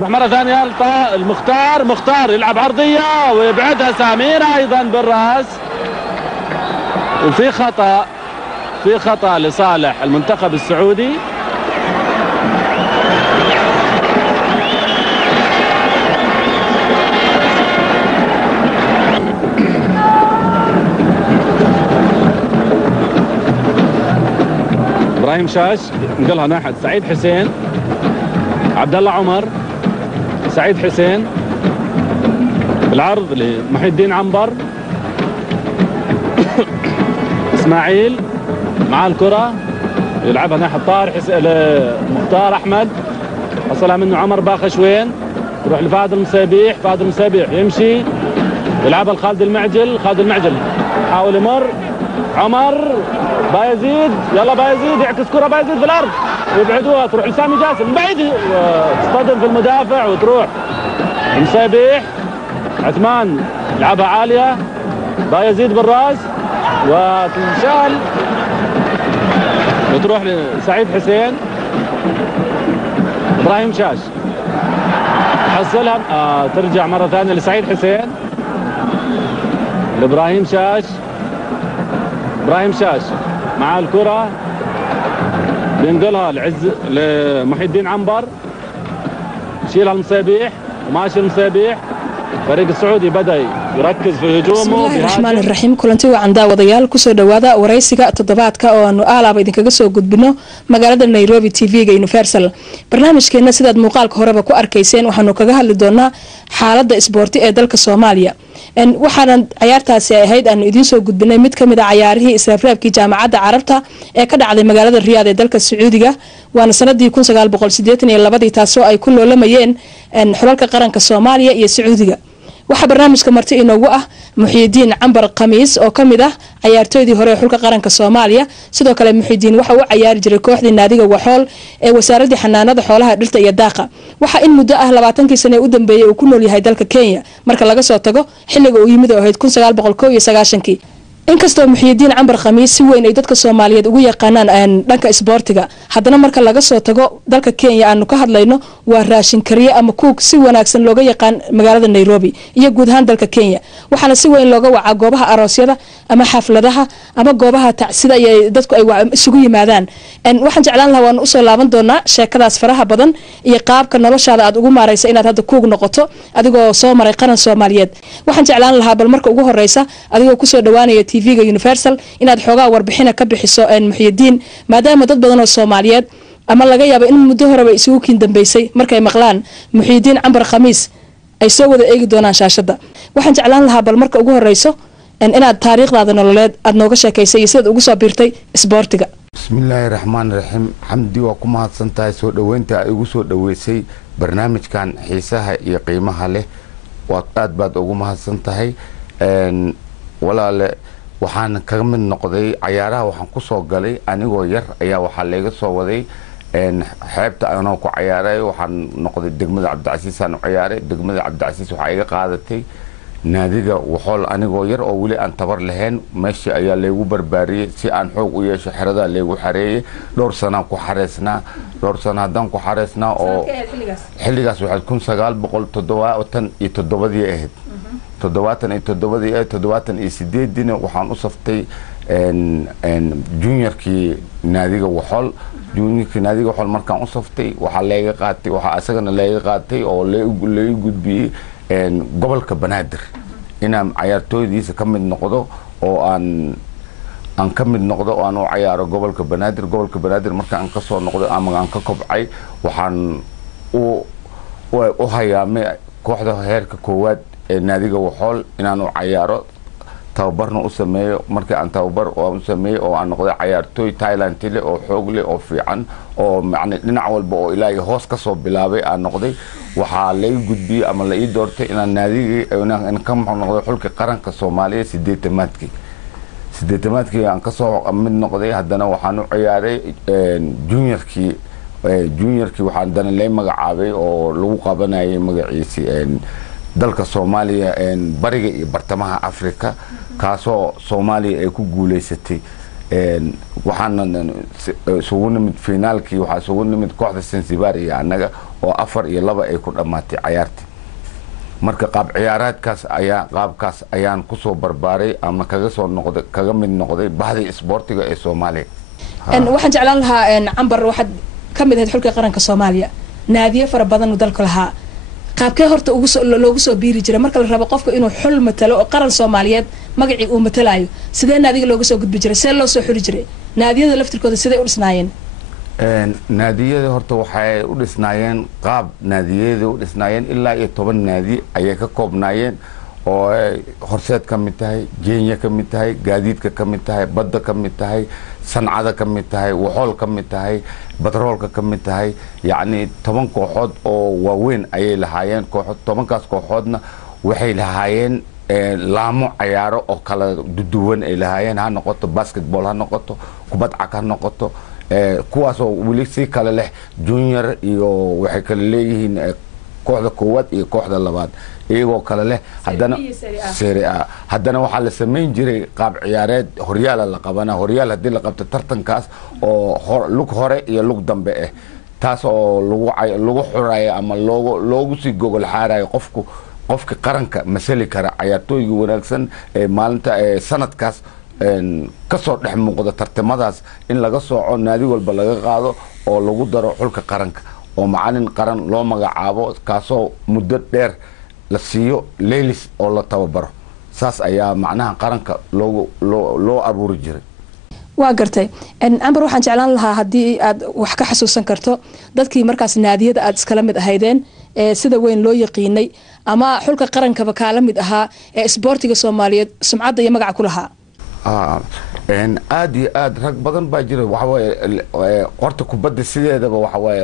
تروح مرة ثانية المختار يلعب عرضية ويبعدها سمير أيضا بالرأس، وفي خطأ لصالح المنتخب السعودي. ابراهيم شاش نقلها ناحية سعيد حسين، عبد الله عمر، سعيد حسين، العرض لمحي الدين عنبر، اسماعيل مع الكرة يلعبها ناحية طاهر مختار احمد، وصلها منه عمر باخشوين، تروح لفهد المسابيح، فهد المسابيح يمشي يلعبها لخالد المعجل، خالد المعجل يحاول يمر، عمر بايزيد، يلا بايزيد يعكس كرة بايزيد في الارض ويبعدوها، تروح لسامي جاسم من بعيد تصطدم في المدافع وتروح المسابيح، عثمان يلعبها عالية، بايزيد بالراس وتنشال وتروح لسعيد حسين، ابراهيم شاش حصلها ترجع مرة ثانية لسعيد حسين، لابراهيم شاش، ابراهيم شاش مع الكرة بينقلها لمحي الدين عنبر، يشيلها المسابيح وماشي المسابيح. فريق السعودي بدأ يركز في هجومه. بسم الله الرحمن الرحيم. kulanti wacan daawadayaal kusoo dhawaada waraysiga toddobaadka oo aanu aalaaba idinkaga soo gudbino magaalada Nairobi TV-ga Universal. barnaamijkeena sidaad muuqaalka horeba ku arkayseen waxaanu kaga hadli doonaa xaaladda isboorti ee dalka Soomaaliya. waxaana ciyaartaasi ahayd aan idin soo gudbinay mid kamid ah ciyaarihii israafraabkii jaamacadda Carabta ee ka dhacday magaalada Riyaad ee dalka Sacuudiga, waana sanadii 1982 taasoo ay ku loolamayeen xulalka qaranka Soomaaliya iyo Sacuudiga. waxa barnaamijka marti inoogu ah Muxyidiin Cambar Khamiis oo kamid ah ciyaartoydii hore xulka qaranka Soomaaliya. sidoo kale Muxyidiin waxa uu ciyaari jiray kooxdii naadiga Waxool ee wasaaradda xanaanada xoolaha dhirta iyo daaqa. waxa in muddo ah 20 sano u dambeeyay uu ku nool yahay dalka Kenya marka laga soo tago xilliga uu yimid oo ahayd 1991. inkastoo Muxyidiin Cambar Khamiis si weyn ay dadka Soomaaliyeed ugu yaqaanaan dhanka isboortiga, haddana marka laga soo tago dalka Kenya aanu ka hadlayno waa raashin kariye ama cook si wanaagsan looga yaqaan magaalada Nairobi iyo guud ahaan dalka Kenya. waxaana si weyn looga wacaa goobaha aroosyada ama xafladaha ama goobaha tacsida ay dadku ay isugu yimaadaan. waxaan jeclaan lahaa waan u soo laaban doonaa sheekadaas faraha badan iyo qaabka noloshaada aad ugu maareysa inaad hadda cook noqoto adigoo soo maray qaran Soomaaliyeed. waxaan jeclaan lahaa bal marka ugu horeysa adigoo ku soo dhawaanaya TV-ga Universal inaad xoogaa warbixina ka bixiso Muxyidiin, maadaama dad badan oo Soomaaliyeed ama laga yaabo in muddo horeba isugu kiin dambeysay markay maqlaan Muxyidiin Cambar Khamiis ay soo wada eegi doonaan shaashada. waxaan jeclaan lahaa bal marka ugu horeyso inaad taariikhdaada nololeed aad nooga sheekaysay sida ugu soo biirtay isboortiga. bismillaahi raxmaani raxiim. xamdi waa ku mahadsantahay soo dhaweynta ay ugu soo dhaweysay barnaamijkan xiisaha iyo qiimaha leh. waa aad baad ugu mahadsantahay. walaale waxaan kaga mid noqday ciyaaraha. waxaan ku soo galay anigoo yar ayaa waxaa laga soo waday xeebta anoo ku ciyaaray. waxaan noqday degmada Cabdicasiis aan u ciyaaray. degmada Cabdicasiis waxaa iga qaadatay naadiga Waxool anigoo yar oo weli aan tabar lahayn. meeshii ayaa laygu barbaariyey si aan xoog u yeesho. xerada laygu xareeyey. dhowr sano ku xareysnaa. dhowr sano haddaan ku xareysnaa oo xilligaas waxay 1977 ahayd. 77 waxaan u saftay juniorkii naadiga Waxool. juniorkii naadiga Waxool markaan u saftay waxaa laga qaatay, waxaa asagana laga qaatay oo laga gudbiyey gobolka Banaadir inaan ciyaartooydiisa ka mid noqdo oo aan ka mid noqdo oo aan u ciyaaro gobolka Banaadir. gobolka Banaadir markaan ka soo noqdo ama aan ka kobcay waxaan u hayaamay kooxda heerka koowaad naadiga Waxool inaan u ciyaaro, tababarna u sameeyo. markii aan tababar u sameeyay oo aan noqday ciyaartooy Thailand leh oo xoog leh oo fiican oo macna dhinac walba oo ilaahay hoos ka soo bilaabay aan noqday. waxaa la ii gudbiyay ama la ii doortay inaan naadigii inaan ka noqdo xulka qaranka Soomaaliya 80 aan ka soo mid noqday. haddana waxaan u ciyaaray juniorkii waxaan dana lay magacaabay oo lagu qabanayay magaciisi dalka Soomaaliya bariga iyo bartamaha Afrika, kaasoo Soomaaliya ay ku guuleysatay. waxaan isugu nimid finaalkii. waxaa isugu nimid kooxda Zanzibar iyo annaga oo 4-2 ay ku dhammaatay cayaartii. marka qaabkaas ayaan kusoo barbaaray ama kaga mid noqday bahdii isboortiga ee Soomaaliya. waxaan jeclaan lahaa cambar waxaad ka mid ahayd xulka qaranka Soomaaliya naadiye fara badan dalka lahaa qaabkee horta loogu soo biiri jiray marka la rabo qofka inuu xul matalo oo qaran Soomaaliyeed magacii uu matalayo sidee naadiga looga soo gudbi jiray see loo soo xuli jiray naadiyada laftirkooda sidee u dhisnaayeen naadiyada horta waxay u dhisnaayeen qaab naadiyada u dhisnaayeen ilaa 10 naadi ayay ka koobnaayeen oo horseed ka mid tahay Kenya ka mid tahay gaadiidka ka mid tahay badda ka mid tahay sancada ka mid tahay waxool ka mid tahay batroolka ka mid tahay yacni 10 kooxood oo waaweyn ayay lahaayeen 10kaas kooxoodna waxay lahaayeen laamo ciyaaro oo kala duwan ay lahaayeen ha noqoto basketball ha noqoto kubad cag ha noqoto kuwaas oo wali si kala leh junior iyo waxay kala leeyihiin kooxda koowaad iyo kooxda labaad iyagoo kala leh haddana Serie A haddana waxaa la samayn jiray qaab ciyaareed horyaal la qabana horyaal hadii la qabto tartankaas oo lug hore iyo lug dambe taas oo lagu xurayo ama loogu sii gogol xaarayo qofka qaranka masali kara ciyaartooyga wanaagsan ee maalinta sanadkaas ka soo dhex muuqda tartamadaas in laga sooco naadi walba laga qaado oo lagu daro xulka qaranka oo macallin qaran loo magacaabo kaasoo muddo dheer la siiyo leelis oo la tababaro saas ayaa macnaha qaranka loo abuuri jiray. waa gartay ambar waxaan jeclaan lahaa haddii aad wax ka xasuusan karto dadkii markaas naadiyada aad iskala mid ahaydeen sida weyn loo yaqiinay ama xulka qarankaba kaala mid ahaa ee isboortiga Soomaaliyeed sumcadda iyo magaca ku lahaa aad iyo aad rag badan baa jira waxa way qorta kubadda sideedaba waxa way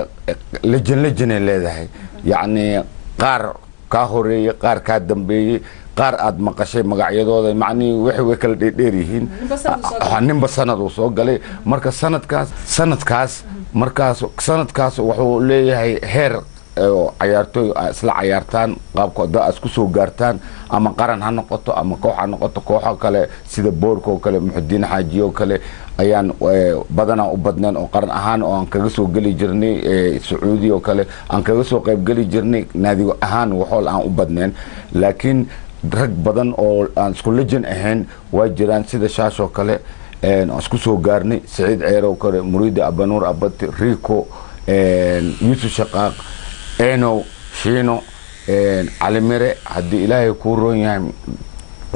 lejan leedahay yacni qaar ka horeeyay qaar ka dambeeyay qaar aad maqashay magacyadooda macni wixii way kala dheer yihiin ninba sanad uu soo galay marka sanadkaas wuxuu leeyahay heer ciyaartooy isla ciyaartaan qaabkooda isku soo gaartaan ama qaran ha noqoto ama koox ha noqoto kooxo kale sida boorka oo kale Muxudiin Xaaji oo kale ayaan badanaa u badnaan oo qaran ahaan oo aan kaga soo gali jirnay Sacuudi oo kale aan kaga soo qayb gali jirnay naadiga ahaan waxool aan u badnaan laakiin rag badan oo aan isku lejan ahayn waa jiraan sida Shaash oo kale isku soo gaarnay Saciid Ceero oo kale Muriidi Abanuur Abati Rico Yusuf Shaqaaq Eno Shiino Calimire haddii ilaahay ku roon yahay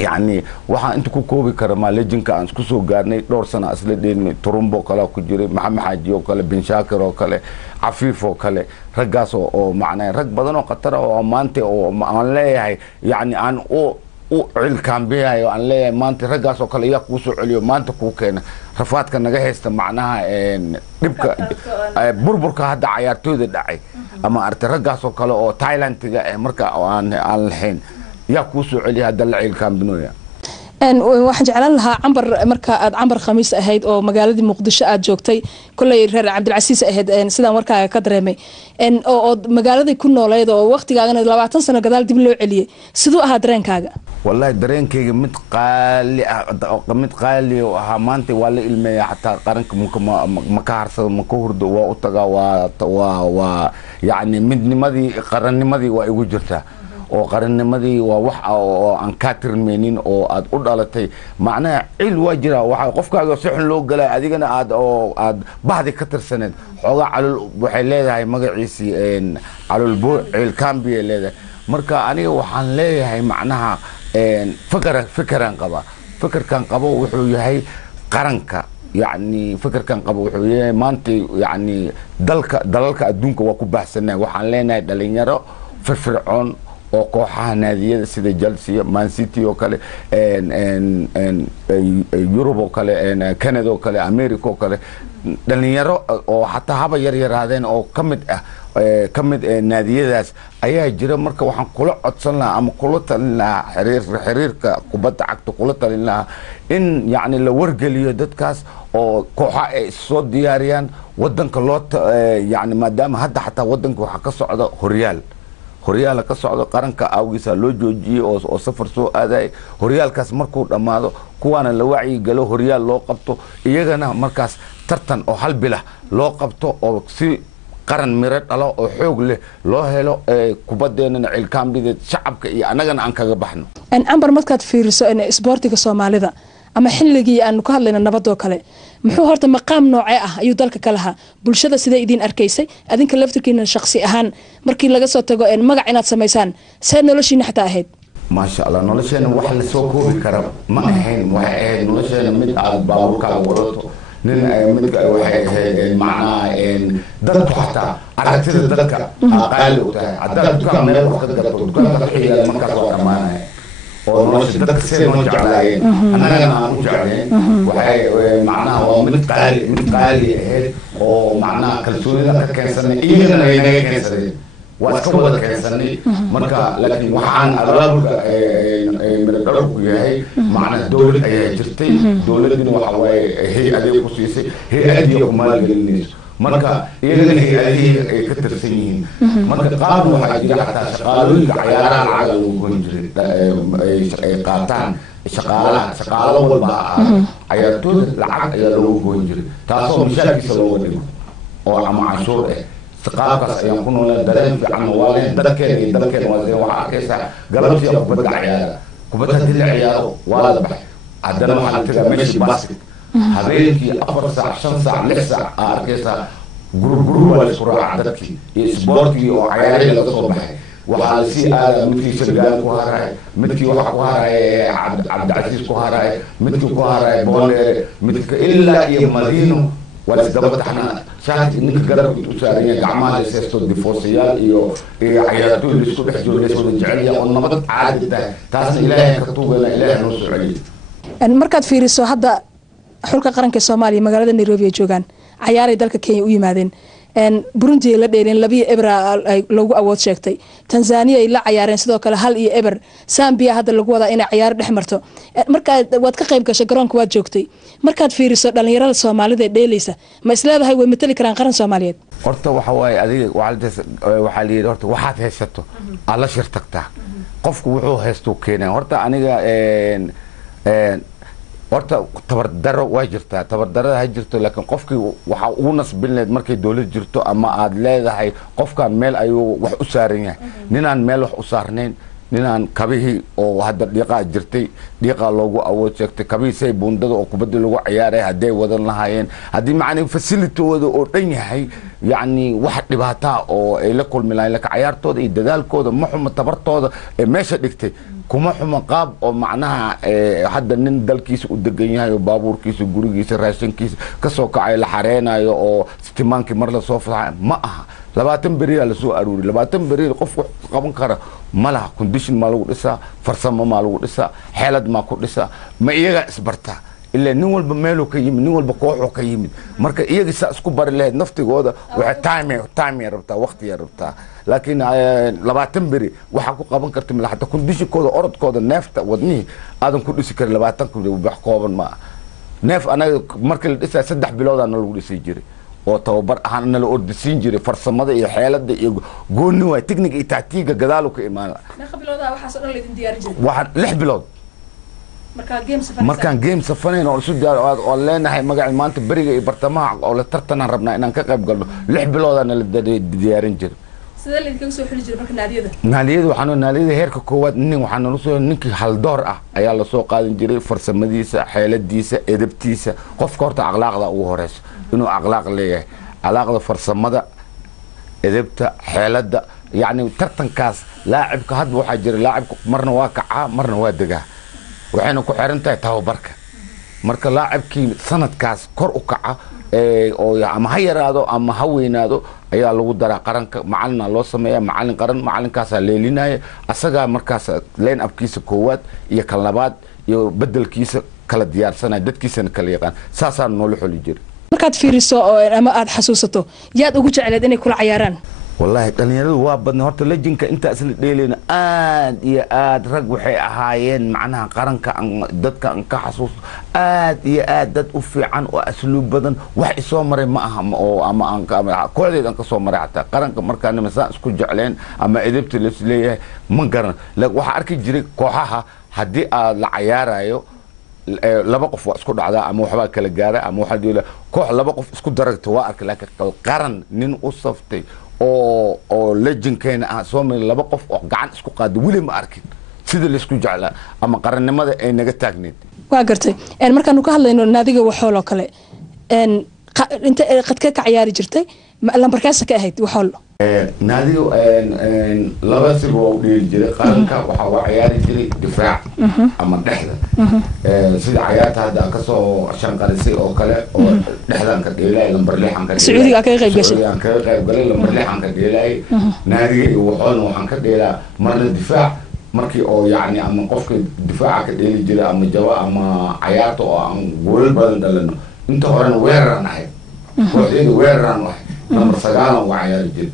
يعني waxaan inta ku koobi kara ma lejanka aan isku soo gaarnay dhowr sano asla dheelnay Turumbo kala ku jiray Maxamed Xaaji oo kale bin Shaakir oo kale Cafiif oo kale raggaas oo macnaa rag badan oo qatar oo maanta oo aan leeyahay yani aan u cilkaanbiyayo aan leeyahay maanta raggaas oo kale yaa ku soo celiyo maanta ku keena rafaadka naga haysta macnaha dhibka burburka hadda ciyaartooyda dhacay ama arta raggaas oo kale oo Thailand-ga marka aan lahayn yaa ku soo celiya hadda la cilkaanbinooya waxaan jeclaan lahaa cambar marka aad cambar khamiis ahayd oo magaaladii Muqdisho aad joogtay kulay reer Cabdilcasiis ahayd sidaan warkaaga ka dareemay oo magaaladii ku nooleed oo waqtigaagana 20 sano gadaal dib loo celiyay sidoo ahaa dareenkaaga wallahi dareenkayga mid qaali oo ahaa maanta waa la ilmeeyaa xataa qaranka ma ka harsado ma ka hurdo waa u tagaa waa yani midnimadii qarannimadii waa igu jirtaa oo qarannimadii waa wax oo aan ka tirmeenin oo aad u dhalatay macnaha cil waa jira waxa qofkaaga si xun loo galay adigana aad bahdi ka tirsaneed xogaa calul waxay leedahay magaciisi calul buu cil kambi leedahay marka aniga waxaan leeyahay macnaha fikirkan qabo wuxuu yahay qaranka يعني فكر كان قبل وحوي مانتي يعني دلك adduunka waa ku baahsanaa waxaan leenahay dhalinyaro firfircoon oo kooxaha naadiyada sida Chelsea Man City oo kale Europe oo kale Canada oo kale America oo kale dhalinyaro oo hatta haba yar yaraadeen oo kamid naadiyadaas ayaa jira marka waxaan kula codsan lahaa ama kula talin lahaa xiriirka kubadda cagta kula talin lahaa in yani la wargeliyo dadkaas oo kooxaha ay soo diyaariyaan wadanka loo yani maadaama hadda xataa wadanka waxa ka socda horyaal ka socdo qaranka awgiisa loo joojiyay oo safar soo aaday horyaalkaas markuu dhamaado kuwaana la wacyi galo horyaal loo qabto iyagana markaas tartan oo hal bila loo qabto oo si qaran miro dhalo oo xoog leh loo helo kubadeennana cilkaambideed shacabka iyo annagana aan kaga baxno cambar markaad fiiriso isboortiga soomaalida ama xilligii aanu ka hadlayna nabadoo kale muxuu horta maqaam noocee ah ayuu dalka ka lahaa bulshada sidee idiin arkaysay adinka laftirkiina shakhsi ahaan markii laga soo tago magac inaad samaysaan see noloshiina xataa ahayd maasha allah nolosheena wax la soo koobi kara ma ahayn waxay ahayd nolosheena mid aad baabuurkaaga wadato nin midka waxay ahayd macnaha dadku xataa aragtida dadka qaali u tahay haddaad dukaan meel wax ka gato dukaanka xiyaal markaas waa dhammaanaya oo nolosha dadka see noo jeclaayeen annagana aan u jeclayn waxay macnaha waa mid qaali ahayd oo macnaha kalsoonida ka keensanay iyagana ay naga keensadeen waa iska wada keensanay marka laakiin waxaan abaabulka miradhalku yahay macnaha dowlad ayaa jirtay dowladina waxa waaye hay-aday ku siisay hay-adiya ku maalgelinayso marka iyagana hay-adihii ay ka tirsan yihiin marka qaar waxaa jira xataa shaqaalooyinka cayaaraha lacaga lagu goyn jiray ay qaataan shaqaalo walba cayaartooyda lacag ayaa loogu goyn jiray taasoo mishaarkiisa looga dhigo oo ama canshuur qaabkaas ayaan ku noolaa dareen fiican waa leen dadkeena iyo dalkeena waa waxaa arkaysaa galabtii kubadda ciyaara kubadda haddii la ciyaaro waa la baxay haddana waxaa la tagaa meeshii basket habeenkii 4 saac 5 saac 6 saac aa arkaysaa guruguru waa la isku raaca dadkii iyo isboortigii oo cayaarihii laga soo baxay waxaa lasii aadaa midkii sirgaan ku haraay midkii waxa ku haraay cabdicasiis ku haraay midkii ku haraay boondeere midka ilaa iyo madiino waa isdaba taxnaa shaati ninka garabka u saaran yahay gacmaha la seesto difoosayaal iyo cayaartooy la isku dhex jiro la iswada jecel yahay oo nabad caadi tahay taasna ilaahay ka tuugana ilaahay noo soo celiyo markaad fiiriso hadda xulka qaranka Soomaaliya magaalada Nairobi ay joogaan ciyaaray dalka Kenya u yimaadeen Burundi la dheereen 2-0 lagu awood sheegtay Tanzania ay la ciyaareen sidoo kale 1-0 Zambia hadda lagu wadaa inay ciyaar dhex marto marka waad ka qayb gashay garoonka waad joogtay markaad fiiriso dhalinyarada Soomaalida ee dheelaysa ma isleedahay way matali karaan qaran Soomaaliyeed horta waxa waaye adiga waxa la yiri horta waxaad haysato alla shirtagtaa qofku wuxuu haysto keenay horta aniga horta tabardaro waa jirtaa tabardarada ha jirto laakiin qofkii waxa uu nasbineed markay dawlad jirto ama aad leedahay qofkan meel ayuu wax u saaran yahay ninaan meel wax u saarnayn ninaan kabihii oo hadda dhiiqaa jirtay dhiiqaa loogu awood sheegtay kabihii say buundada oo kubadda lagu ciyaaray hadday wadan lahaayeen haddii macnii fasilitooda oo dhan yahay yacni wax dhibaataa oo ay la kulmi lahayn laka cayaartooda iyo dadaalkooda ma xumo tabartooda ee meesha dhigtay kuma xumo qaab oo macnaha hadda nin dalkiisa u degan yahay oo baabuurkiisa gurigiisa raashinkiisa kasoo kacay la xareenayo oo istimaankii mar la soo fasaxay ma aha 20 beriya la soo aruuri 20 beriya qof qaban kara malaha condition ma lagu dhisaa farsamo ma lagu dhisaa xeelad ma ku dhisaa ma iyaga isbarta ilaa nin walba meelo ka yimid nin walba koox ka yimid marka iyaga isku bari lahayd naftigooda waxa time rabtaa waqti rabtaa laakiin 20 beri waxa ku qaban kartay ma xataa conditionkooda orodkooda neefta wadnihi aadan ku dhisi karin 20 beri wax kooban ma neef anaga marka la dhisaa 3 bilood aan lagu dhisay jiray oo tababar ahaan la ordisiin jiray farsamada iyo xeelada iyo gooni waa technique iyo tactiiga gadaal ka imaan meeqa bilooda waxa soo dhan leedin diyaarin jiray waxa 6 bilood markaan game safaneen oo isu diyaar oo leenahay magac maanta bariga iyo bartamaha oo la tartan rabnaa inaan ka qayb galno 6 bilood aan la diyaarin jiray sidee leedin soo xili jiray marka naadiyada waxaan naadiyada heerka koowaad waxaan noo soo ninkii hal door ah ayaa la soo qaadan jiray farsamadiisa xeeladiisa edabtiisa qofka horta akhlaaqda ugu horeyso inuu akhlaaq leeyahay akhlaaqda farsamada edabta xeelada yani tartankaas laacibka hadba waxaa jira laacibka marna waa kacaa marna waa degaa waxayna ku xiran tahay tababarka marka laacibkii sanadkaas kor u kaca oo ama ha yaraado ama ha weynaado ayaa lagu daraa qaranka macalina loo sameeyaa macalin qaran macalinkaasaa leelinaya asagaa markaas leen abkiisa koowaad iyo kan labaad iyo bedelkiisa kala diyaarsanaya dadkiisana kala yaqaan saasaa noola xoli jiray markaad fiiriso ama aad xasuusato yaad ugu jecleed inay kula ciyaaraan wallahi dhalinyaradu waa badna horta lejinka intaas la dheelayna aad iyo aad rag waxay ahaayeen macnaha qaranka dadka aan ka xasuusto aad iyo aad dad u fiican oo asluub badan wax isoo maray ma aha oo ama aan kooxdeed aan ka soo maray xataa qaranka markaa nimasaan isku jecleen ama edebta la isleeyahay ma garan waxa arki jiray kooxaha haddii aad la cayaarayo laba qof waa isku dhacdaa ama waxbaa kala gaara ama waxaa dila koox laba qof isku daragta waa arkay laakiin qaran nin u saftay oo legendkeena ah Soomaali laba qof oo gacan isku qaaday weli ma arkin sida la isku jeclaa ama qarannimada ay naga taagneed waa gartay markaanu ka hadlayno naadiga waxoolo kale inta qadka ka ciyaari jirtay lambarkaas ka ahayd waxoolo naadiga laba sib oo dheel jiray qaranka waxa uu ciyaari jiray difaac ama dhexda sida ciyaarta hadda ka soo shanqarisay oo kale oo dhexdan ka dheelay lambar 6 aan ka dheelay Sacuudiga ka qayb gashay aan ka qayb galay lambar 6 aan ka dheelay naadiga waxoolo waxaan ka dheelaa marna difaac markii oo yani ama qofka difaaca ka dheeli jiray ama jawa ama ciyaarta oo aan gool badan dhalano inta horena weeraraan ahay kooxdeedu weeraraan ahay number 9 waa ciyaari jiray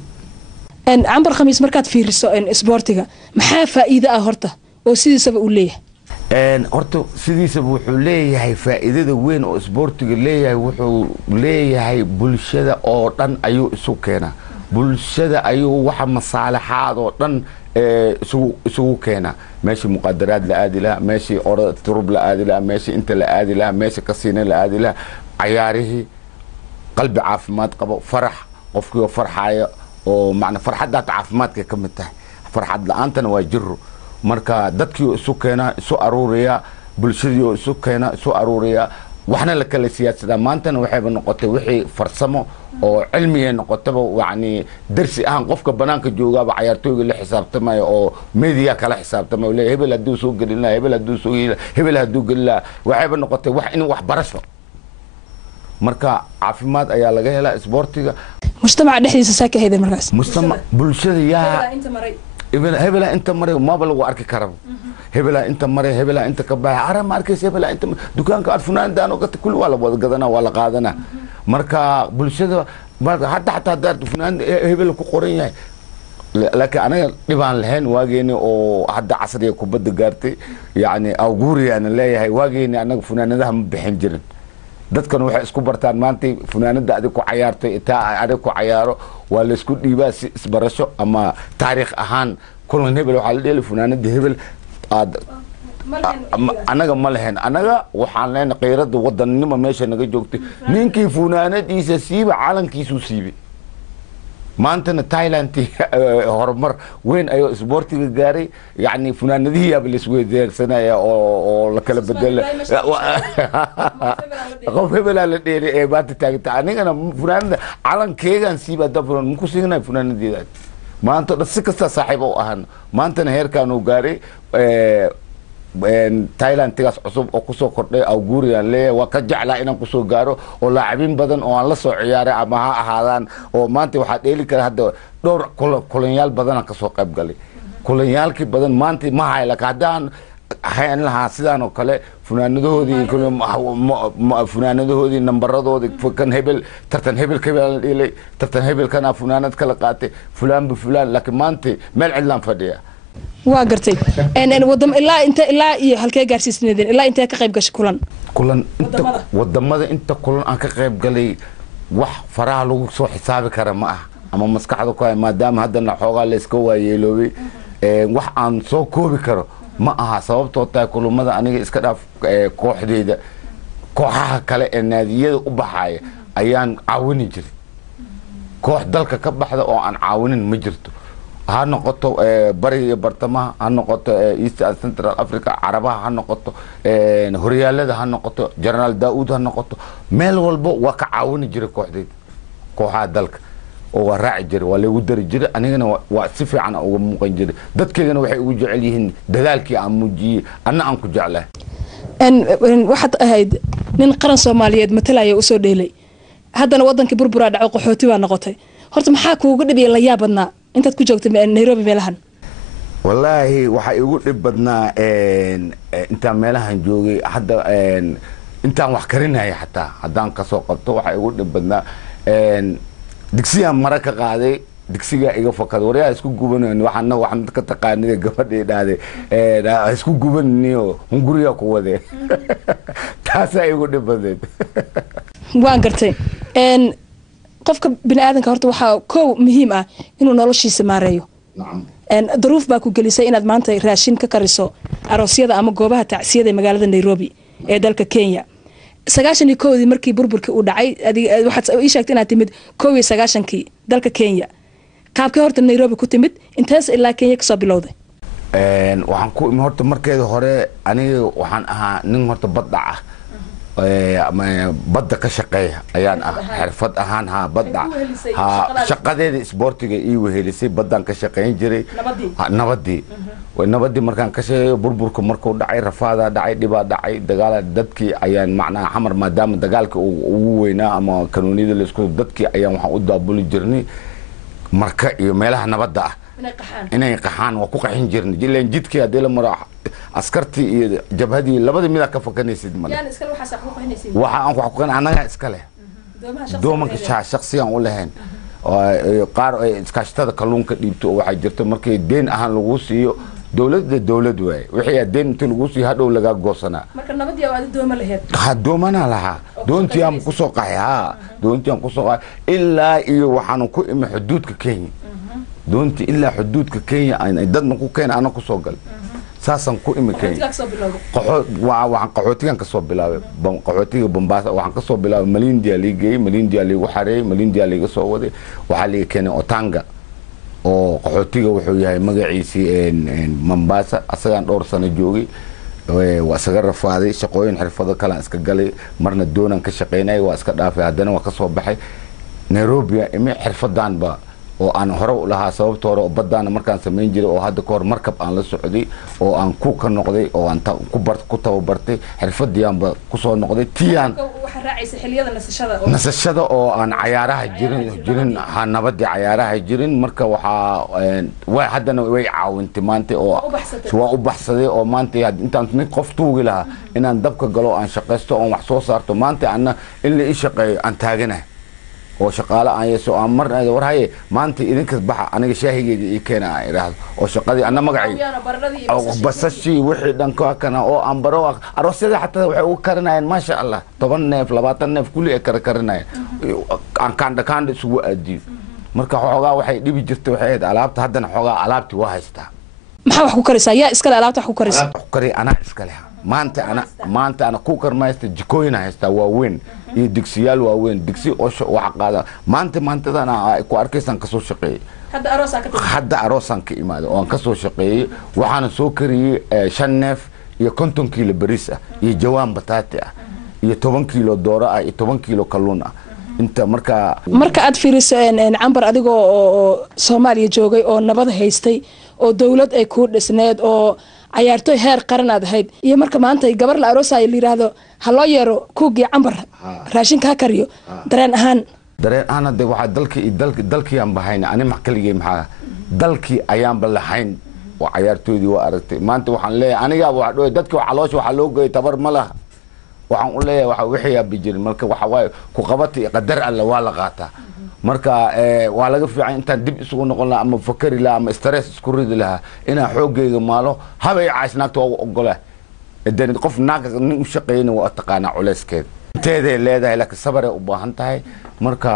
cambar khamiis markaad fiiriso isboortiga maxaa faa'iido ah horta oo sidiisaba uu leeyahay horta sidiisaba wuxuu leeyahay faa'iidada weyn oo isboortiga leeyahay wuxuu leeyahay bulshada oo dhan ayuu isu keenaa bulshada ayuu waxa masaalaxaad oo dhan isugu keena meeshii muqadaraad la aadi lahaa meeshii orod turub la aadi lahaa meeshii inta la aadi lahaa meeshii kasiina la aadi lahaa ciyaarihii qalbi caafimaad qabo farax qofkii farxayo oo macna farxadda caafimaadka ka mid tahay farxad la'aantana waa jiro marka dadkii isu keena isu aruuriya bulshadii isu keena isu aruuriya waxna la kala siyaasadaa maantana waxayba noqotay wixii farsamo oo cilmiga noqotaba yani darsi ahaan qofka banaanka joogaaba ciyaartooyga la xisaabtamayo oo media kala xisaabtamayo leeyahay hebel hadduu soo gelin lahaa hebel hadduu soo gelin lahaa hebel hadduu gelin lahaa waxayba noqotay wax in wax barasho marka caafimaad ayaa laga helaa isboortiga mujtamaca dhexdiisa saaka hayday markaas mujtamac bulshada yaa hebela inta maray maba lagu arki karo hebela inta maray hebela inta ka baxay arama arkaysa hebela inta dukaanka arfunaandaan oo gata kulli waa la wada gadanaa waa la qaadanaa marka bulshada hadda xataa haddaad funaan hebel ku qoran yahay laakiin anaga dhibaan lahayn waageeni oo hadda casriga kubadda gaartay yani awguuriyaan leeyahay waageeni anaga funaanadaha ma bixin jirin dadkan waxay isku bartaan maanta funaanada adig ku ciyaartay taa adig ku ciyaaro waa la isku dhiibaa si isbarasho ama taariikh ahaan kulan hebel waxa la dheelay funaanada hebel anaga ma lahayn anaga waxaan leenahay qeyrada wadannimo meesha naga joogtay ninkii funaanadiisa siiba calankiisu siibay maantana Thailand horumar weyn ayuu isboortiga gaaray yani funaanadihii aba la isweydaarsanaya oo la kala bedel qof hebel la dheelay ee baad taagta anigana funaanada calankeegan siiba dabran ku siinay funaanadeeda maanta si kasta saaxiib oo ahan maantana heerkan uu gaaray Thailand tigaas cusub oo kusoo kordhay awguuriyaan leeyahay waa ka jeclaa inaan kusoo gaaro oo laacibin badan oo aan la soo ciyaaray ama ha ahaadaan oo maanta waxaa dheeli kara hadda dhowr kulanyaal badan ka soo qayb galay kulanyaalkii badan maanta ma hay laakiin haddaan hayn lahaa sidaan oo kale funaanadahoodii nambaradoodii kan hebel tartan hebel la dheelay tartan hebel kana funaanad kala qaatay fulaan fulaan laakiin maanta meel cidlaan fadhiya waa gartay wadam ilaa iyo halkee gaarsiisneedeen ilaa intee ka qayb gashay kulan inta wadamada inta kulan aan ka qayb galay wax faraha lagu soo xisaabi kara ma ah ama maskaxda ku hay maadaama haddana xoogaa la iska waayeeloobay wax aan soo koobi karo ma aha sababtoo tahay kulamada aniga iska dhaaf kooxdeeda kooxaha kale ee naadiyada u baxaya ayaan caawini jiray koox dalka ka baxda oo aan caawinin ma jirto ha noqoto bariga iyo bartamaha ha noqoto East and Central Africa carabaha ha noqoto horyaalada ha noqoto General Daoud ha noqoto meel walba waa ka caawini jiray kooxdeeda kooxaha dalka oo waa raaci jiray waa lagu dari jiray anigana waa si fiican uga muuqan jiray dadkeedana waxay ugu jecel yihiin dadaalkii aan muujiyay anna aan ku jeclahay waxaad ahayd nin qaran Soomaaliyeed matalaya u soo dheelay haddana wadankii burbura dhaco qaxooti waa noqotay horta maxaa kuugu dhibay la yaab badnaa intaad ku joogtay Nairobi meelahan wallaahi waxa igu dhib badnaa intaan meelahan joogay hadda intaan wax karinaya xataa haddaan ka soo qabto waxa igu dhib badnaa digsigaan mara ka qaaday digsiga iga fakad waryaa isku gubanayno waxaan ka taqaanay gabadhii dhaaday isku gubanayno hunguriga ku wade taasa igu dhib badeed waan gartay qofka bini aadanka horta waxa koow muhiim ah inuu noloshiisa maareeyo daruuf baa ku gelisay inaad maanta raashin ka kariso aroosyada ama goobaha tacsiyada ee magaalada Nairobi ee dalka Kenya 91 markii burburkii uu dhacay waxaad ii sheegtay inaad timid 91kii dalka Kenya qaabkii horta Nairobi ku timid intaas ilaa Kenya kasoo bilowday waxaan ku imi horta markeeda hore aniga waxaan ahaa nin horta badda ah badda ka shaqeeya ayaan xirfad ahaan badda shaqadeeda isboortiga ii wehelisay baddaan ka shaqeyn jiray nabadii markaan ka shaqeeyo burburka markuu dhacay rafaadaa dhacay dhibaa dhacay dagaala dadkii ayaan macnaha xamar maadaama dagaalka ugu weynaa ama kanuuniyada laisku dadkii ayaan waxaan u daabuli jirnay marka iyo meelaha nabadda ah inay qaxaan waa ku qaxin jirnay ilaan jidkii hadii la maro askartii iyo jabhadii labada mid ka fakanaysid male waxa aan wax ku anaga iska leh doomanka shakhsiyan u lahayn qaar ay iskaashtada kalluunka dhiibto waxa jirto markay deen ahaan lagu siiyo dawlad way wixii deen inta lagu siiyo hadhow laga goosana marka nabadii aad dooma lahayd doomana laha doontii aan ku soo qaxay doontii aan ku soo qaxay ilaa iyo waxaan ku imi xuduudka Kenya doontii ilaa xuduudka Kenya ay dadna ku keen ana ku soo gal saasan ku imi Kenya waxaan qaxootigan ka soo bilaabay qaxootiga Bombasa waxaan ka soo bilaabay Malindia liigay Malindia liigu xareey Malindia liiga soo waday waxa liiga keenay Otanga oo qaxootiga wuxuu yahay magaciisi Mombasa asagaan dhowr sano joogay waa isaga rafaaday shaqooyin xirfado kale iska galay marna doonan ka shaqeynay waa iska dhaafay haddana waa ka soo baxay Nairobi imi xirfadan ba oo aan hore u lahaa sababtoo hore badana markaan sameyn jiray oo hadda koor markab aan la socday oo aan ku ka noqday oo aan ku tababartay xirfadiyaan ba ku soo noqday tiyaan waxa raacaysa xiliyada nasashada oo aan ciyaaraha jirin nabadii ciyaaraha jirin marka waxa way haddana way caawintay maanta oo waa u baxsaday oo maanta intaan mid qof tuugi lahaa inaan dabka galo aan shaqeysto oo wax soo saarto maanta ana in la ii shaqeeyo aan taaganahay oo shaqaale aan yeesho aan marna war haye maanta idinka baxa aniga shaahigeyga ii keena aan iraahdo oo shaqadii ana magacay basashi wixii dhan ka kana oo aan baro aroosyada xataa waxay u karinayaan ma sha Allah 10 neef 20 neef kulli ay karinayaan aan kaanda isugu aadiyo marka xoogaa waxay dhibi jirtay waxay ahayd alaabta haddana xoogaa alaabtii waa haystaa maxaa wax ku karaysaa yaa iska leh alaabta wax ku karaysaa kari ana iska leh maanta ana ku karmaysta jikooyina haystaa waa weyn iyo digsiyaal waa weyn digsi oo wax qaada maantadana ay ku arkaysan ka soo shaqeeyay hadda aroosan ka imaado oo aan ka soo shaqeeyay waxaan soo kariyay 5 neef iyo 50 kiilo bariis ah iyo jawaan bataati ah iyo 10 kiilo dooro ah iyo 10 kiilo kalluun ah inta marka aad fiiriso cambar adigoo oo Soomaaliya joogay oo nabad haystay oo dawlad ay ku dhisneed oo ciyaartoy heer qaran aad ahayd iyo marka maanta gabar la aroosay la yiraahdo ha loo yeero kuugii cambar raashin ka kariyo dareen ahaan waxa dalkii aan bahayna ani maxkaligay maxaa dalkii ayaan balahayn oo ciyaartoydii waa aragtay maanta waxaan leeyahay aniga waxa dadkii caloosha waxa loo gooyay tabar ma laha waxaan u leeyahay waxa wixii bijir marka waxa way ku qabatay qadar alla waa la qaataa marka waa laga fiican intaan dib isugu noqon lahaa ama fakari lahaa ama stress isku ridi lahaa inaan xoogayga maalo habay caysnaagto oo ogola idan qof naaga nin u shaqeeyna waa taqaana culeyskeed inteeday leedahay laakiin sabar ay u baahan tahay marka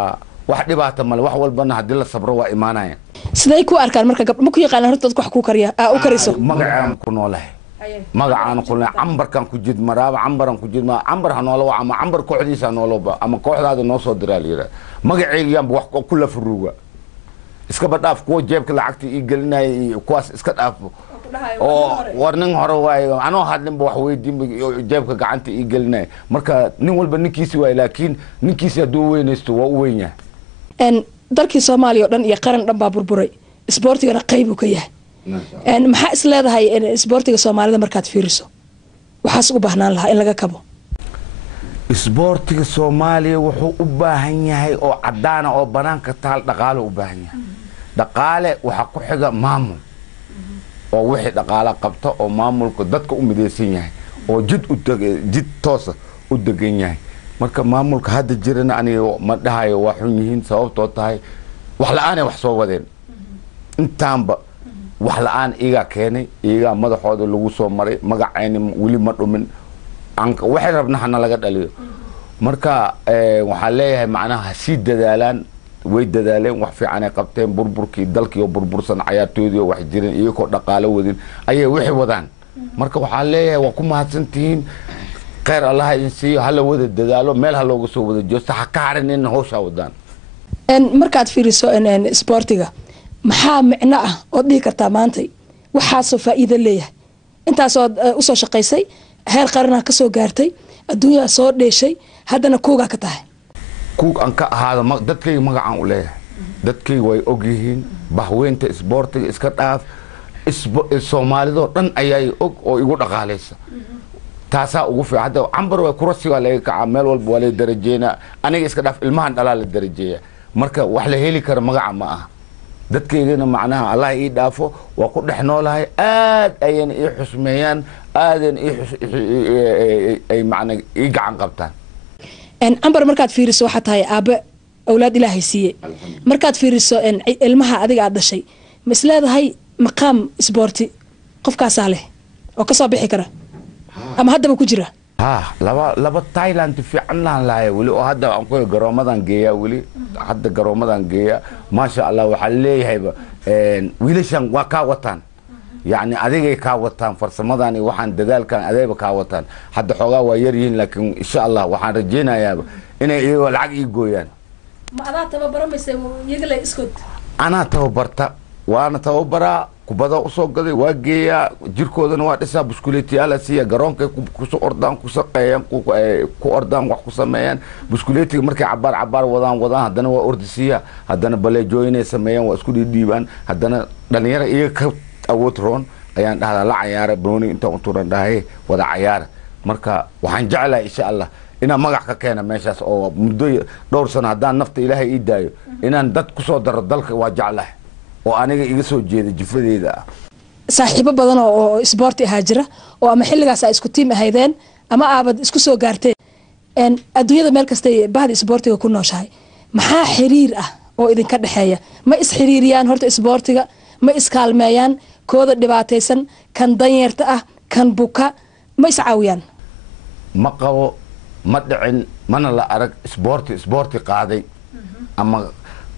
wax dhibaato mal wax walbana hadii la sabro waa imaanaya siday ku arkaan marka gabdho ma ku yaqaan horta wax ku kariya u kariso magacaan ku noolahay magacaan ku noolahay cambarkan ku jid maraaba cambaran ku jid ma cambar hanoolo ama cambar kooxdiisa nooloba ama kooxdaada noo soo diraa liira magacaygan wax ku la furuuga iska badhaaf kuwa jeebka lacagta ii gelinay kuwaas iska dhaafo oo warnin hore waayo anoo hadlinba wax weydiin jeebka gacanta ii gelinay marka nin walba ninkiisi waay laakiin ninkiisi haduu weynaysto waa u weyn yahay dalkii Soomaaliya oo dhan iyo qaran dhan baa burburay isboortigana qayb uu ka yahay maxaa is leedahay isboortiga Soomaalida markaad fiiriso waxaas u baahnaan lahaa in laga kabo isboortiga Soomaaliya wuxuu u baahan yahay oo cadaan oo banaanka taal dhaqaale u baahan yahay dhaqaale waxa ku xiga maamul oo wixii dhaqaale qabto oo maamulku dadka u mideysan yahay oo jid toos u degan yahay marka maamulka hadda jirana aniga ma dhahayo wax xun yihiin sababtoo tahay wax la'aan ay wax soo wadeen intaanba wax la'aan iga keenay iga madaxooda lagu soo maray magacayna wali ma dhumin waxay rabnahana laga dhaliyo marka waxaa leeyahay macnaha si dadaalaan way dadaaleen wax fiican ay qabteen burburkii dalkii oo burbursan ciyaartoydii wax jirin iyagoo dhaqaale wadin ayay wixii wadaan marka waxaa leeyahay waa ku mahadsantihiin khayr allah idin siiyo hala wada dadaalo meel ha looga soo wada joosto ha ka harin in hawshaa wadaan markaad fiiriso isboortiga maxaa micno ah ood dhihi kartaa maanta waxaasoo faa'iido leeyahay intaasood usoo shaqaysay heer qaranaa ka soo gaartay adduunyaa soo dheeshay haddana kuugaa ka tahay kuug aan ka ahaado dadkayga magacaan u leeyahay dadkayga way og yihiin bahweynta isboortiga iska dhaaf soomaalidoo dhan ayaa og oo igu dhaqaalaysa taasaa ugu fiican hadda cambar way kurasi waa laga kacaa meel walba waa la darajeynaa aniga iska dhaaf ilmahan dhalaa la darajeeya marka wax la heli kara magaca ma aha dadkaygana macnaha allah ii dhaafo waa ku dhex noolahay aad ayayna ii xusmeeyaan aadan ay macna ii gacan qabtaan cambar markaad fiiriso waxaa tahay aabbe awlaad ilaahay siiye markaad fiiriso ilmaha adiga aad dhashay ma isleedahay maqaam isboorti qofkaasaa leh oo kasoo bixi kara ama haddaba ku jira laba Thailand fiican laan lahayo weli oo hadda aan ku garoomadan geeyaa weli hadda garoomadan geeyaa maasha Allah waxaa leeyahayba wiilashan waa ka wataan يعني أديك كاوتان فرسمداني وحن دجال كان أديك كاوتان حتى حقا ويرين لكن إن شاء الله وحن رجينا يا إنه العق يجويان ما أنا تبى مسوي يقول إسكت أنا توبرت وأنا توبرا كبدا أسوق قدي واجيا جيركو ذا نوع إسا بسكوليتي على سيا جرون كوسو أردان كوسا قيام كو أردان وكوسا ميان بسكوليتي مركي عبار وضان هدنا وأردسيا هدنا بلي جوينة سميان وأسكولي ديبان هدنا دنيا إيه أوترون أيان هذا لا عيار بروني أنت أنتورن ده وده عيار مركا وحن جعله إن شاء الله إن ما جاك كنا ماشاس أو مدوي دور سنة هذا نفط إلهي إيداي إن ندت كسودر الدلك وجعله وأنا يجسوا جيد جفدي ذا صاحبة بدنا أو إسبورتي هاجرة أو محل جالس إسكتيم هيدان أما أبد إسكسو جارتين إن الدنيا ده ملك استي بعد إسبورتي وكنا شاي محا حرير أو إذا كان حياة ما إس حريريان هرت إسبورتي ما إس كالميان كود دبعتيسن كان دنيرته كان بوكا ما يسعويان ما قو مدعن من لا أرك سبورتي قاضي أما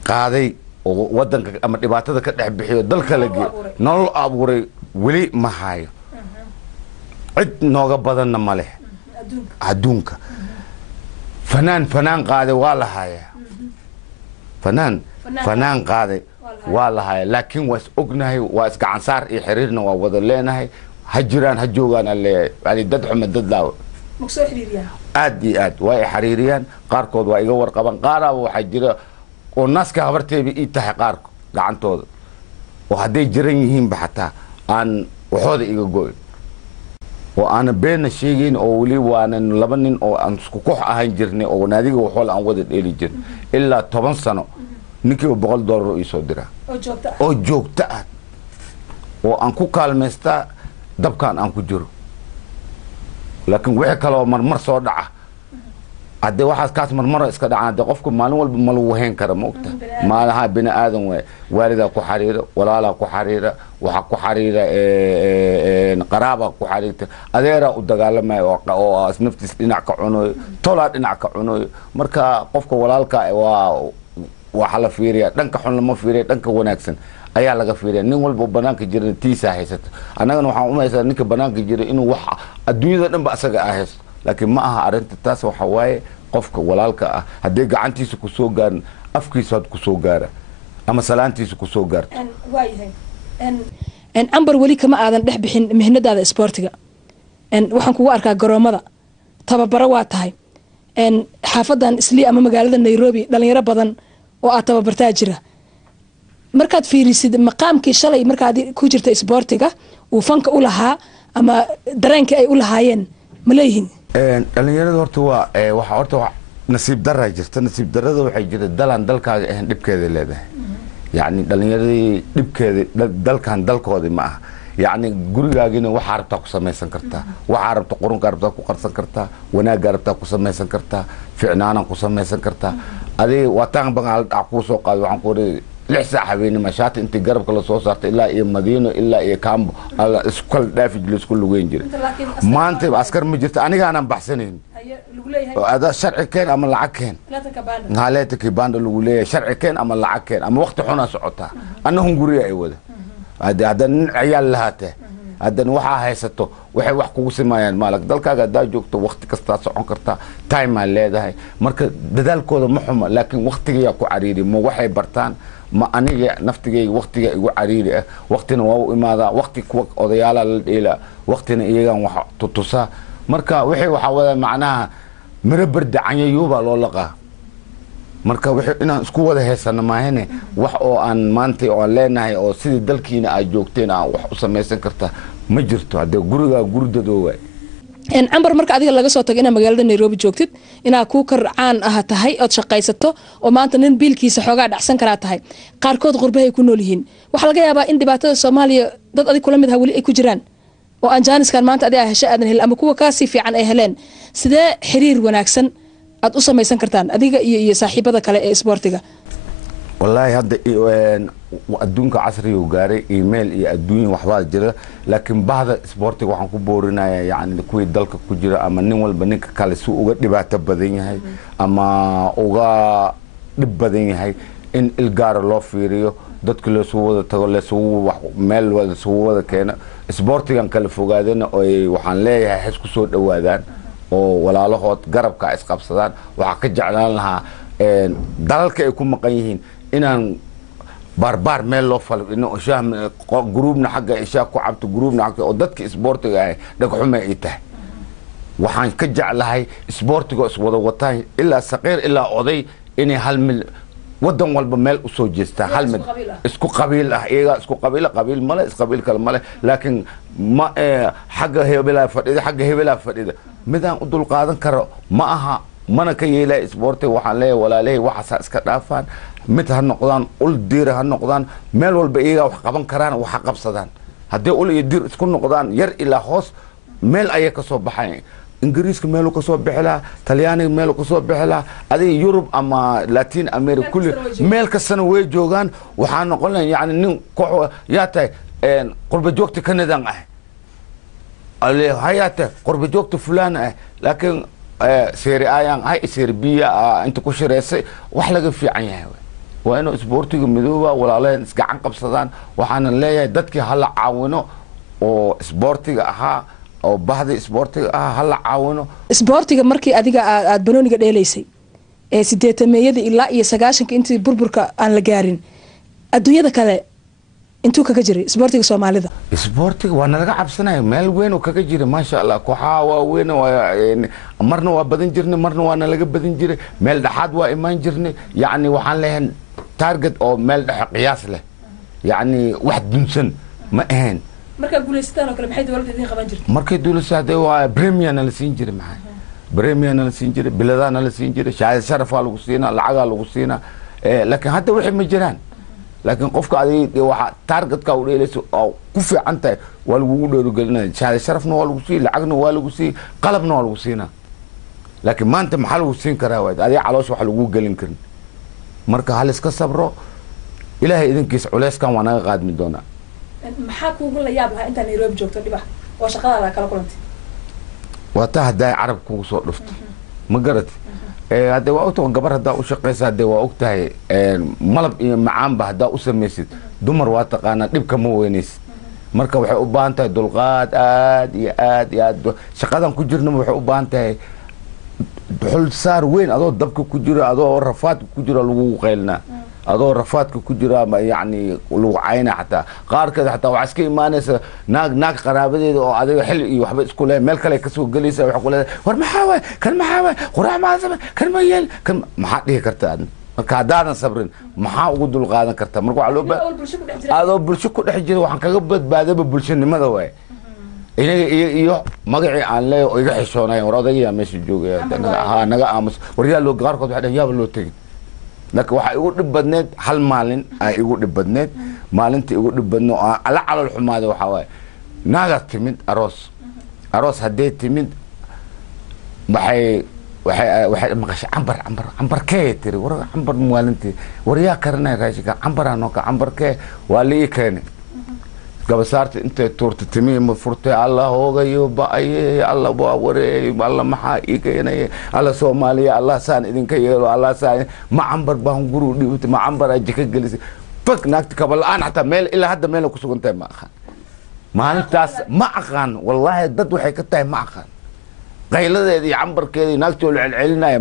قاضي ودن أما دبعته كده بحيو دل كلجي نول أبوري ولي ما هاي عد نوجا بدن ماله عدونك فنان قاضي ولا هاي فنان قاضي والله لكن واس أغنى واس كعنصار يحررنا ووضلنا هجران هجوان اللي يعني دد حمد دد لاو مكسور حريريان آد واي حريريان قاركود واي جور قبان قارا وحجرة والناس كهبرتي بيتها قارك قعن تود وهدي جرينهم بحتى عن وحود يجوي وأنا بين الشيئين أولي وأنا لبنان أو أن سكوح أهنجرني أو نادي وحول عن ودد إلي جر إلا 8 سنة ninkii $100 ii soo dira oo joogta ah oo aan ku kaalmeystaa dabkan aan ku jiro laakiin wixii kale oo marmar soo dhaca hadee waxaas kaas marmar iska dhacaan hadee qofku maalin walba ma lagu heen kara ma ogta maalaha bini aadan way waalida ku xariira walaala ku xariira waxa ku xariira qaraaba ku xariirta adeera u dagaalamay oo asnaftiis dhinac ka cunayo tola dhinac ka cunayo marka qofka walaalka waa وحلا فيريا دنك حنا ما فيريا دنك وناكسن أيها لقى فيريا نقول ببنانك جري تيسا هيست أنا كنا وحنا ما يصير نك بنانك جري إنه وح الدنيا ده نبأ سجى أهس لكن ما أرنت التاس وحواي قفك ولالك هديك عنتي سكسوجار أفكي صاد كسوجار أما سلانتي سكسوجار أن أمبر ولي كما أذن ده بحين مهنة هذا إسبورتيا أن وحنا كوا أركا جرامة تبى بروات هاي أن حافظن إسلي أما مقالة نيروبي دلني ربضن وأتوا برتاجرة مركز في رصيد مقام كشلي مركز ku jirta isboortiga oo fanka u lahaa ama dareenka ay u lahaayeen maleeyihiin dhalinyarada horta waxa horta nasiib darra jirta nasiib darrada waxay jirta dalan dalkaaga ahan dhibkeeda leedahay yaani dhalinyaradii dhibkeeda dalkan dalkoodi ma aha yaani gurigaagina waxa rabta ku sameeysan kartaa waxa rabta qurunka rabta ku qarsan kartaa wanaaga rabta ku sameeysan kartaa ficnaanan ku sameeysan kartaa adii wataan bangal ku soo qaad waxaan ku lix saaxabeyn mashaat intii garabka la soo saartay ilaa iyo Madiino ilaa iyo Kambo alla iskul dhaafij la isku lugeyn jiray maanta askar ma jirta aniga aan baxsanayn هذا شرعي كان أما العكين هالات كيبان الولاية شرعي كان أما العكين أما وقت حنا سعوتها أنهم قرية أيوة هذا عيال لهاته haddana waxaa haysato waxay wax kugu simaayaan maalag dalkaaga haddaa joogto waqti kastaa socon kartaa time aa leedahay marka dadaalkooda ma xuma laakiin waqtigayaa ku cariiri ma waxay bartaan ma aniga naftigayga waqtiga igu cariiri ah waqtina waa u imaadaa waqti kuwa odayaala la dheelaa waqtina iyagan wax tutusaa marka wixii waxaa wada macnaha miro bardi canyayuubaa loo laqaa marka wixii inaan isku wada heesano maahane wax oo aan maanta oo aan leenahay oo sidii dalkiina aad joogteen aan wax u samaysan karta ma jirto haddee gurigaa gurdadoo waay cambar marka adiga laga soo tago inaad magaalada Nairobi joogtid inaad ku karcaan ah tahay ood shaqaysato oo maanta nin biilkiisa xoogaa dhacsan karaa tahay qaarkood qurbahay ku nool yihiin waxa laga yaabaa in dhibaatada Soomaaliya dad adig kula mid ah wali ay ku jiraan oo aan jaaniskan maanta adiga hesha aadan hel ama kuwa ka si fiican ay heleen sidee xiriir wanaagsan aad u samaysan kartaan adiga iyo saaxiibada kale ee isboortiga wallahi hadda adduunka casriga uu gaaray email iyo adduun waxbaa jira laakiin bahda isboortiga waxaan ku boorinayaa yacni kuwii dalka ku jira ama nin walba ninka kale si uga dhibaato badan yahay ama uga dhib badan yahay in ilgaara loo fiiriyo dadka laysugu wada tago meel laysugu wada keeno isboortigan kala fogaadana waxaan leeyahay xis ku soo dhawaadaan oo walaalahood garabka isqabsadaan waxaa ka jeclaan lahaa dalalka ay ku maqan yihiin inaan barbaar meel loo falo gruubna xagga ishaa ku cabto gruubna xagga oo dadka isboortiga ah dhagxume ay tahay waxaan ka jeclahay isboortiga iswada wataan ilaa saqiir ilaa oday inay hal mil wadan walba meel u soo jeestaa hal mid isku qabiil ah iyaga isku qabiil male isqabiil kale male laakiin ma xagga hebelaa fadhida midaan u dul qaadan karo ma aha mana ka yeelay isboortiga waxaan leeyahay walaalahay waxaasa iska dhaafaan mid ha noqdaan ul diira ha noqdaan meel walba iyaga wax qaban karaan waxa qabsadaan haddii ul iyo diir isku noqdaan yar ilaa hoos meel ayay ka soo baxayn ingiriiska meelu ka soo bixi lahaa talyaaniga meelu ka soo bixi lahaa adiga yurub ama latin america kulli meel kastana way joogaan waxaa noqon lahayn yacni nin koox yaa tahay qurba joogta kanadan ah hayaa tahay qurba joogta fulaan ah laakiin seeri ayaan hay seeri biya inta ku shireysay wax laga fiican yahay waa inuu isboortiga midooba walaalaheen isgacan qabsadaan waxaana leeyahay dadkii hala caawino oo isboortiga ahaa oo bahdi isboortiga hala caawino isboortiga markii adiga aad banooniga dheelaysay ee 80meeyada ilaa iyo 90ka intii burburka aan la gaarin adduunyada kale intuu kaga jiray isboortiga Soomaalida isboortiga waa naga cabsanay meel weyn oo kaga jiray ma sha Allah kooxaha waa weyn marna waa badan jirnay marna waa naga badan jiray meel dhaxad waa imaan jirnay yacni waxaan leeyahay target oo meel dhax qiyaas leh yacni wax dunsan ma ahayn marka guuleystaan oo kale maxay dawladda idin qaban jirtay markay dawladda waa premier la siin jiray maxay premier la siin jiray biladana la siin jiray shahaado sharaf lagu siinaa lacaga lagu siinaa laakiin hadda wixii ma jiraan laakiin qofka adiga waxa targetka uu dheelayso oo ku fiican tahay waa lagu dhoorigelinaa shahaado sharafna waa lagu siin lacagna waa lagu siin qalabna waa lagu siinaa laakiin maanta maxaa lagu siin karaa waad adiga caloosh wax lagu gelin karin marka hal iska sabro ilaahay idinkiis culeyskan waa naga qaadmi doonaa maxaa kuugu la yaab lahaa inta Nairobi joogto dhibax oo shaqada kala kulantay waa taa haday carab kugu soo dhufto ma garatay hadda waa ogtahay gabar haddaa u shaqaysa hadda waa ogtahay malab iyo macaanba haddaa u samaysid dumar waa taqaanaa dhibka ma weynaysid marka waxay u baahan tahay dulqaad aad iyo aad shaqadan ku jirnaba waxay u baahan tahay xul saar weyn adoo dabka ku jiro adoo rafaadka ku jiro lagu qeylnaa adoo rafaadka ku jira yacni lagu cayna xataa qaarkeed xataa waxaa iska imaanaysa naag qaraabadeeda oo adiga xil iyo waxba isku leeyahay meel kale kasoo gelaysa waxa ku leedahay war maxaa waay kan maxaa waay quraac maa samay kan ma yeel kan maxaa dhihi karta aad marka haddaadan sabrin maxaa ugu dul qaadan karta marka waxaa loo adoo bulsho ku dhex jira waxaan kaga badbaadaba bulshanimada waay inaga iyo magacii aan leeyahay oo iga xishoonayn war odayaa meesha joogaya naga aamus waryaa loo qaarkood waxay dhahan yaaba loo tegin laakiin waxaa igu dhib badneed hal maalin ay igu dhib badneed maalintii igu dhib badneed oo ala calool xumaaday waxaa waaye naagaad timid aroos haddee timid waxay maqashay cambarkee tiri war cambar maalintii war yaa karanay raashinka cambaraa nooka cambarkee waa la ii keenay gabasaarta intay tuurta timihii ma furtay alla hoogayo ba'aye alla waa wareey alla maxaa ii keenaye alla Soomaaliya alla saan idinka yeelo alla saan ma cambar baan guru dhibtay ma cambar aji ka gelisay fak naagta kaba la'aan xataa meel ilaa hadda meel ku sugantahay ma ahan maalintaas ma aqaan wallaahi dad waxay ka tahay ma aqaan qayladeeda iyo cambarkeeda iyo naagtoo la celcelinaya